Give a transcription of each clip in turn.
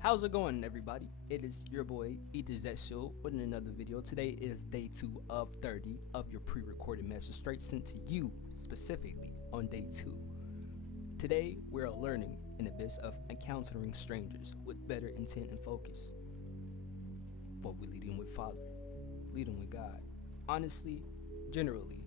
How's it going, everybody? It is your boy Aether Zexul with another video. Today is day 2 of 30 of your pre-recorded message straight sent to you specifically on day 2. Today we're learning in the midst of encountering strangers with better intent and focus. But we're leading with Father, leading with God. Honestly, generally,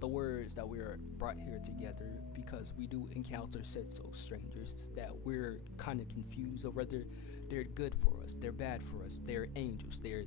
the words that we are brought here together because we do encounter said so strangers that we're kind of confused of whether they're good for us, they're bad for us, they're angels, they're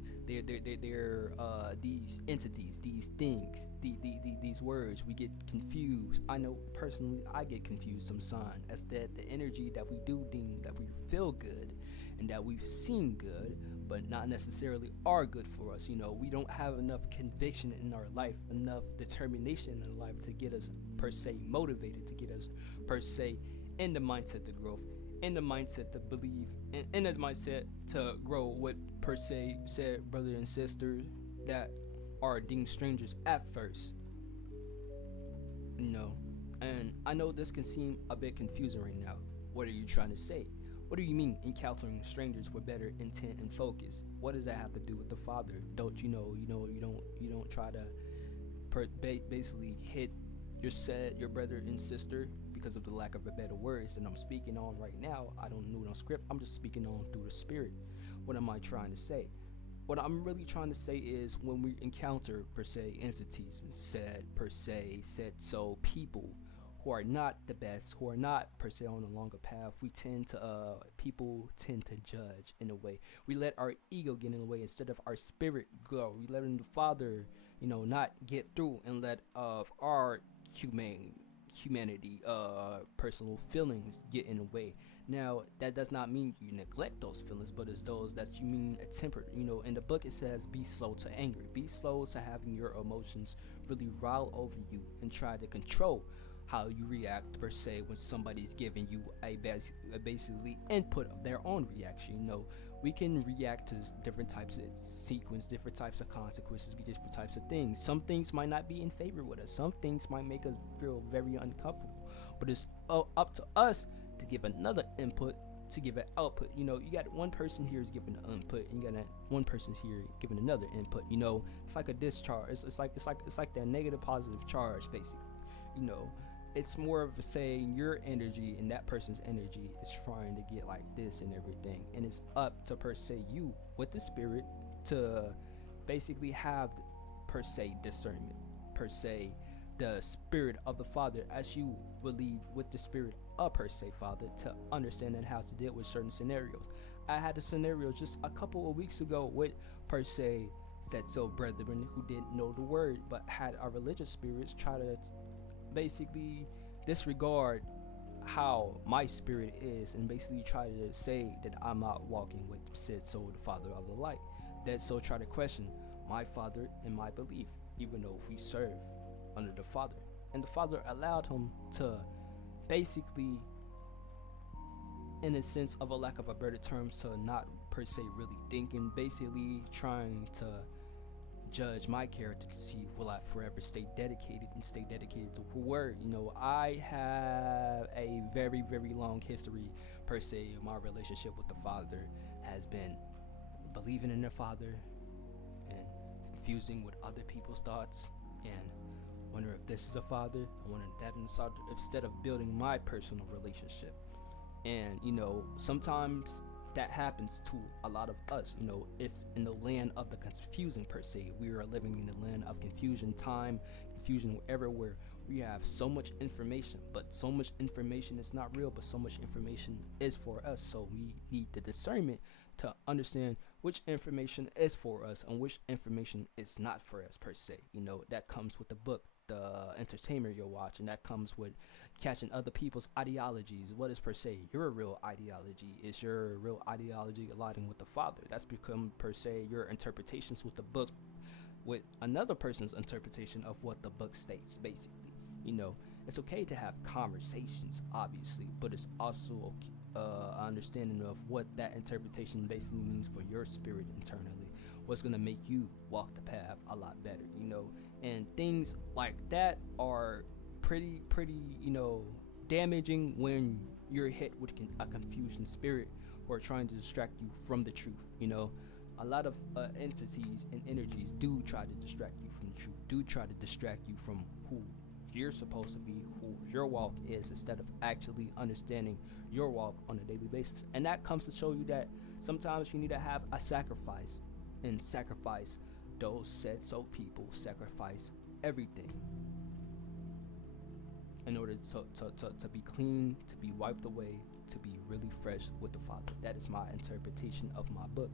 these entities, these things, these words. We get confused. I know personally I get confused sometimes as that the energy that we do deem that we feel good and that we've seen good but not necessarily are good for us. We don't have enough conviction in our life, enough determination in life to get us per se motivated, to get us per se in the mindset to growth, in the mindset to believe, in the mindset to grow with per se said brother and sister that are deemed strangers at first. And I know this can seem a bit confusing right now. What are you trying to say? What do you mean encountering strangers with better intent and focus? What does that have to do with the Father? Don't you don't try to basically hit your brother and sister because of the lack of a better words. And I'm speaking on right now. I don't know no script. I'm just speaking on through the Spirit. What am I trying to say? What I'm really trying to say is when we encounter per se entities, said so people who are not the best, who are not per se on a longer path, people tend to judge in a way. We let our ego get in the way instead of our spirit grow. We let the Father, not get through and let of our humanity, personal feelings get in the way. Now, that does not mean you neglect those feelings, but it's those that you mean a tempered. In the book it says, be slow to anger. Be slow to having your emotions really rile over you and try to control how you react per se when somebody's giving you a basically input of their own reaction. We can react to different types of sequence, different types of consequences, different types of things. Some things might not be in favor with us. Some things might make us feel very uncomfortable. But it's up to us to give another input, to give an output. You got one person here is giving the input, and you got one person here giving another input. It's like a discharge. It's like that negative positive charge basically. It's more of saying your energy and that person's energy is trying to get like this and everything, and it's up to per se you with the Spirit to basically have per se discernment, per se the Spirit of the Father as you will lead with the Spirit of per se Father to understand and how to deal with certain scenarios. I had a scenario just a couple of weeks ago with per se said so brethren who didn't know the word but had our religious spirits try to basically disregard how my spirit is and basically try to say that I'm not walking with said soul, the Father of the light. That soul try to question my Father and my belief, even though we serve under the Father. And the Father allowed him to basically, in a sense of a lack of a better term, to not per se really thinking, basically trying to judge my character to see will I forever stay dedicated to the word. I have a very, very long history per se. My relationship with the Father has been believing in the Father and confusing with other people's thoughts and wonder if this is a Father. I wonder that instead of building my personal relationship. And sometimes that happens to a lot of us. It's in the land of the confusing per se. We are living in the land of confusion, everywhere. We have so much information, but so much information is not real, but so much information is for us. So we need the discernment to understand which information is for us and which information is not for us per se. That comes with the book, the entertainment you'll watch, and that comes with catching other people's ideologies. What is per se your real ideology? Is your real ideology aligning with the Father? That's become per se your interpretations with the book, with another person's interpretation of what the book states basically. It's okay to have conversations obviously, but it's also understanding of what that interpretation basically means for your spirit internally, what's going to make you walk the path a lot better. And things like that are pretty damaging when you're hit with a confusion spirit or trying to distract you from the truth. You know, a lot of entities and energies do try to distract you from the truth, do try to distract you from who you're supposed to be, who your walk is, instead of actually understanding your walk on a daily basis. And that comes to show you that sometimes you need to have a sacrifice, and sacrifice those said so people, sacrifice everything in order to be clean, to be wiped away, to be really fresh with the Father. That is my interpretation of my book.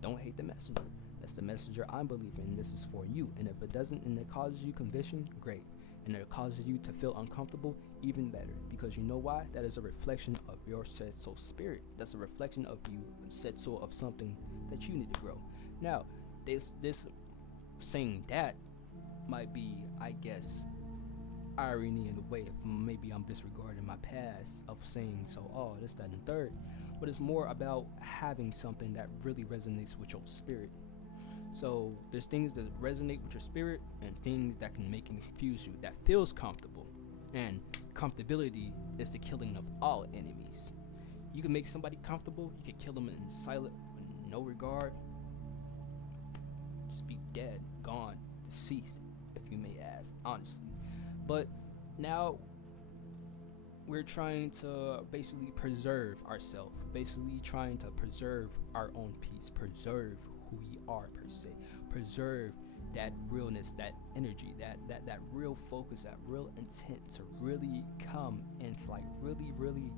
Don't hate the messenger. That's the messenger I'm believing in. This is for you. And if it doesn't and it causes you conviction, great. And it causes you to feel uncomfortable, even better. Because you know why? That is a reflection of your said soul spirit. That's a reflection of you, said soul, of something that you need to grow. Now, this saying that might be, I guess, irony in a way, if maybe I'm disregarding my past of saying so, oh, this, that, and third. But it's more about having something that really resonates with your spirit. So there's things that resonate with your spirit and things that can make and confuse you, that feels comfortable. And comfortability is the killing of all enemies. You can make somebody comfortable, you can kill them in silent, with no regard. Just be dead, gone, deceased, if you may ask, honestly. But now we're trying to basically preserve ourselves, basically trying to preserve our own peace, preserve who we are per se, preserve that realness, that energy, that real focus, that real intent to really come and to like really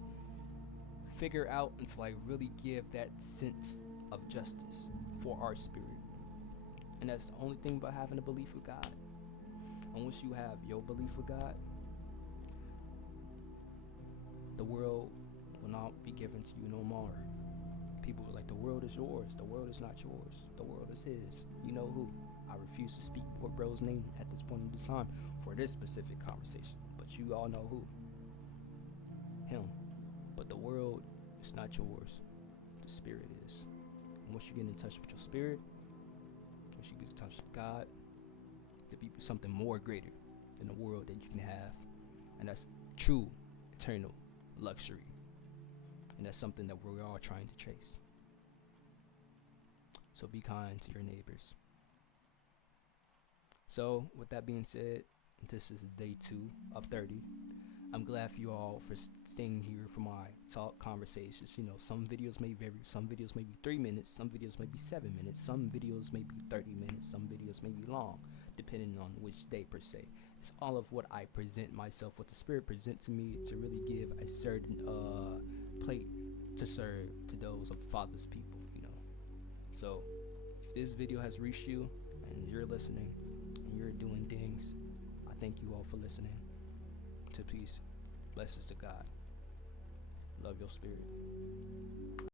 figure out and to like really give that sense of justice for our spirit. And that's the only thing about having a belief with God. And once you have your belief with God, the world will not be given to you no more. People were like, the world is yours. The world is not yours. The world is his. You know who? I refuse to speak poor bro's name at this point in the time for this specific conversation. But you all know who. Him. But the world is not yours. The spirit is. And once you get in touch with your spirit, once you get in touch with God, to be something more greater than the world that you can have. And that's true, eternal luxury. And that's something that we're all trying to chase. So be kind to your neighbors. So with that being said, this is day 2 of 30. I'm glad for you all for staying here for my talk conversations. You know, some videos may vary. Some videos may be 3 minutes. Some videos may be 7 minutes. Some videos may be 30 minutes. Some videos may be long, depending on which day per se. It's all of what I present myself, what the spirit present to me, to really give a certain plate to serve to those of Father's people, you know. So if this video has reached you and you're listening and you're doing things, I thank you all for listening. To peace, blessings to God. Love your spirit.